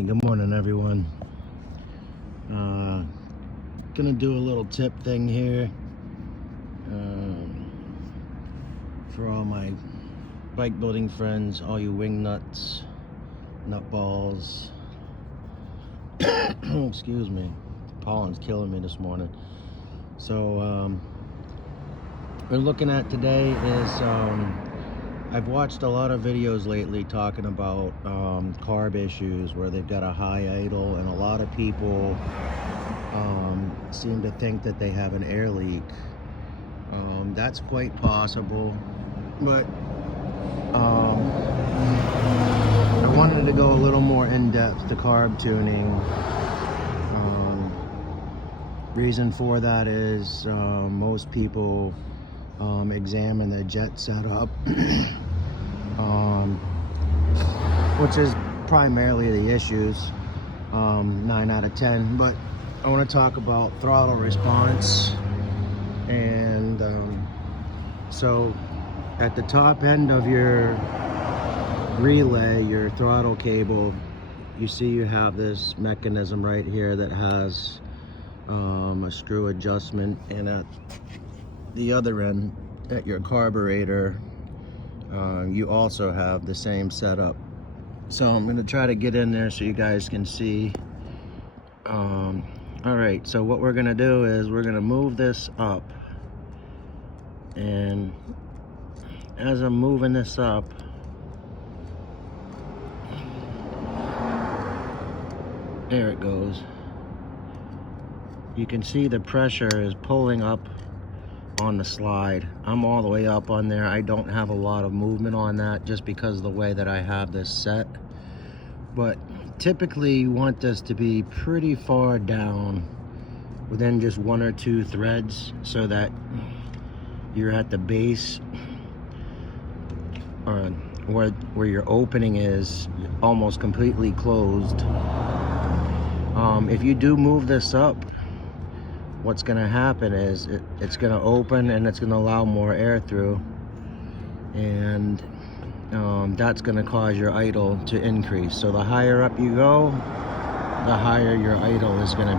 Hey, good morning, everyone. Gonna do a little tip thing here for all my bike building friends, all you wing nuts, nutballs. Excuse me, pollen's killing me this morning. So we're looking at today is I've watched a lot of videos lately talking about carb issues where they've got a high idle, and a lot of people seem to think that they have an air leak. That's quite possible, but I wanted to go a little more in-depth to carb tuning. Reason for that is most people examine the jet setup, which is primarily the issues, 9 out of 10. But I want to talk about throttle response. And so at the top end of your relay, your throttle cable, you see you have this mechanism right here that has a screw adjustment, and at the other end, at your carburetor, you also have the same setup. So I'm going to try to get in there so you guys can see. All right, so what we're going to do is we're going to move this up, and as I'm moving this up, there it goes. You can see the pressure is pulling up on the slide. I'm all the way up on there. I don't have a lot of movement on that just because of the way that I have this set. But typically you want this to be pretty far down within just 1 or 2 threads, so that you're at the base, or where your opening is almost completely closed. If you do move this up, what's going to happen is it's going to open and it's going to allow more air through, and that's going to cause your idle to increase. So the higher up you go, the higher your idle is going to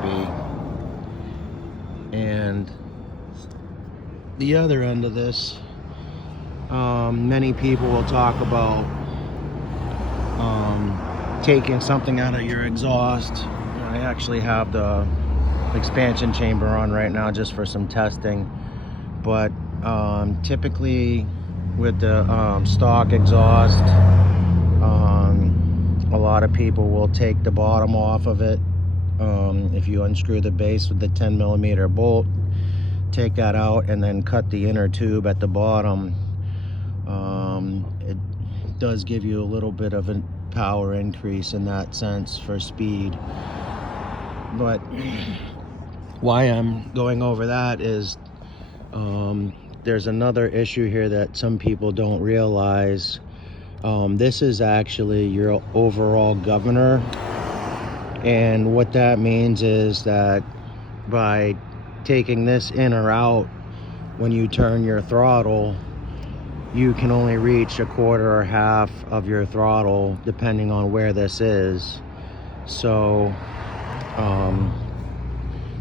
be. And the other end of this, many people will talk about taking something out of your exhaust. I actually have the expansion chamber on right now just for some testing, but typically with the stock exhaust, a lot of people will take the bottom off of it. If you unscrew the base with the 10mm bolt, take that out and then cut the inner tube at the bottom, it does give you a little bit of a power increase in that sense for speed. But why I'm going over that is there's another issue here that some people don't realize. This is actually your overall governor, and what that means is that by taking this in or out when you turn your throttle, you can only reach a quarter or half of your throttle depending on where this is. So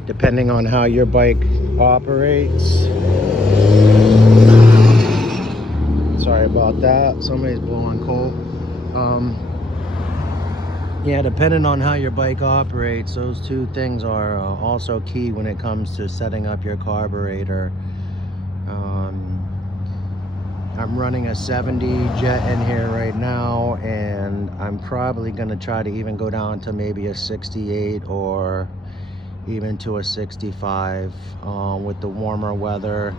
depending on how your bike operates, sorry about that, somebody's blowing coal. Yeah, depending on how your bike operates, those two things are also key when it comes to setting up your carburetor. I'm running a 70 jet in here right now, and I'm probably going to try to even go down to maybe a 68 or even to a 65 with the warmer weather.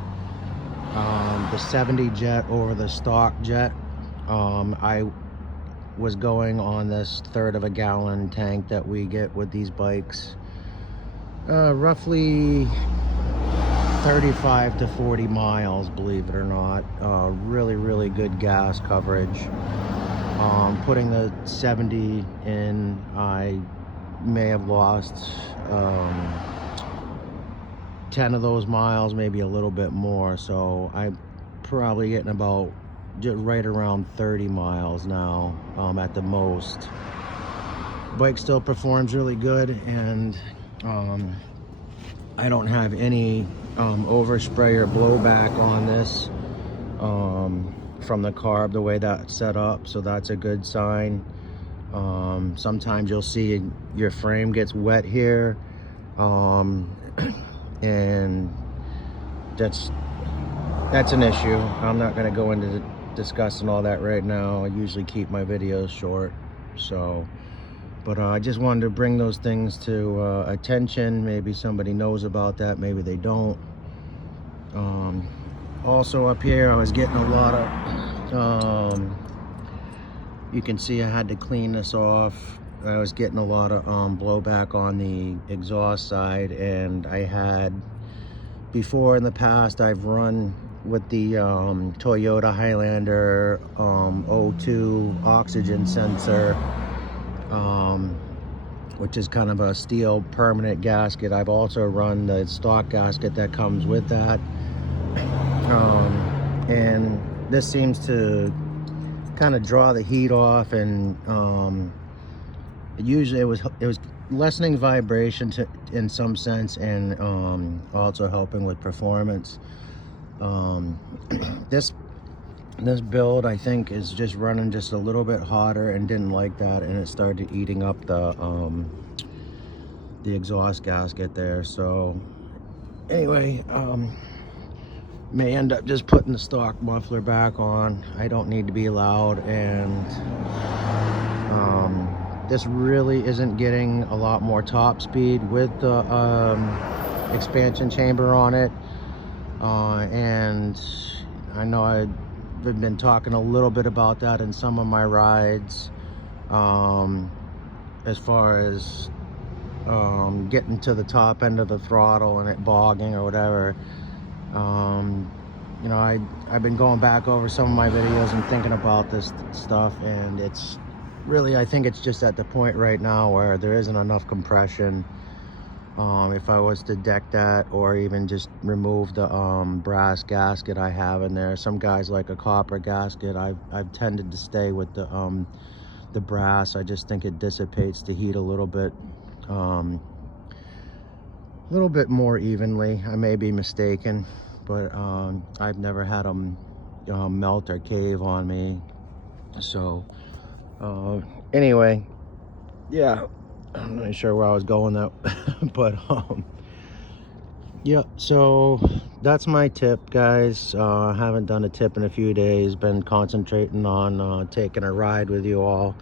The 70 jet over the stock jet, I was going on this 1/3 of a gallon tank that we get with these bikes, roughly 35 to 40 miles, believe it or not. Really good gas coverage. Putting the 70 in, I may have lost 10 of those miles, maybe a little bit more. So I'm probably getting about just right around 30 miles now at the most. Bike still performs really good, and I don't have any overspray or blowback on this from the carb, the way that's set up, so that's a good sign. Sometimes you'll see your frame gets wet here, and that's an issue. I'm not going to go into discussing all that right now. I usually keep my videos short, so but I just wanted to bring those things to attention. Maybe somebody knows about that, maybe they don't. Also up here I was getting a lot of you can see I had to clean this off. I was getting a lot of blowback on the exhaust side, and I had before in the past I've run with the Toyota Highlander O2 oxygen sensor, which is kind of a steel permanent gasket. I've also run the stock gasket that comes with that, and this seems to kind of draw the heat off, and usually it was lessening vibration in some sense, and also helping with performance. This build I think is just running just a little bit hotter, and didn't like that, and it started eating up the exhaust gasket there. So anyway, may end up just putting the stock muffler back on. I don't need to be loud, and this really isn't getting a lot more top speed with the expansion chamber on it, and I know I've been talking a little bit about that in some of my rides, as far as getting to the top end of the throttle and it bogging or whatever. You know, I've been going back over some of my videos and thinking about this stuff, and it's really, I think it's just at the point right now where there isn't enough compression. If I was to deck that, or even just remove the brass gasket I have in there. Some guys like a copper gasket. I've tended to stay with the brass. I just think it dissipates the heat a little bit more evenly. I may be mistaken, but I've never had them melt or cave on me. So anyway, yeah, I'm not sure where I was going that but yeah, so that's my tip, guys. I haven't done a tip in a few days, been concentrating on taking a ride with you all,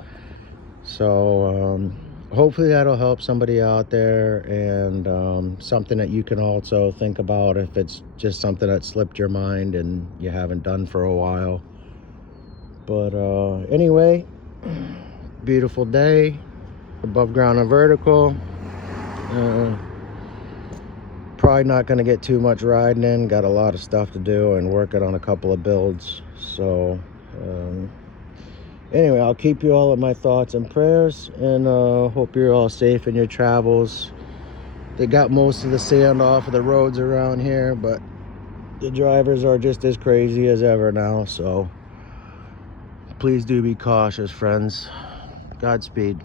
so hopefully that'll help somebody out there, and something that you can also think about if it's just something that slipped your mind and you haven't done for a while. But anyway, beautiful day, above ground and vertical. Probably not going to get too much riding in. Got a lot of stuff to do and working on a couple of builds. So anyway, I'll keep you all in my thoughts and prayers, and hope you're all safe in your travels. They got most of the sand off of the roads around here, but the drivers are just as crazy as ever now. So please do be cautious, friends. Godspeed.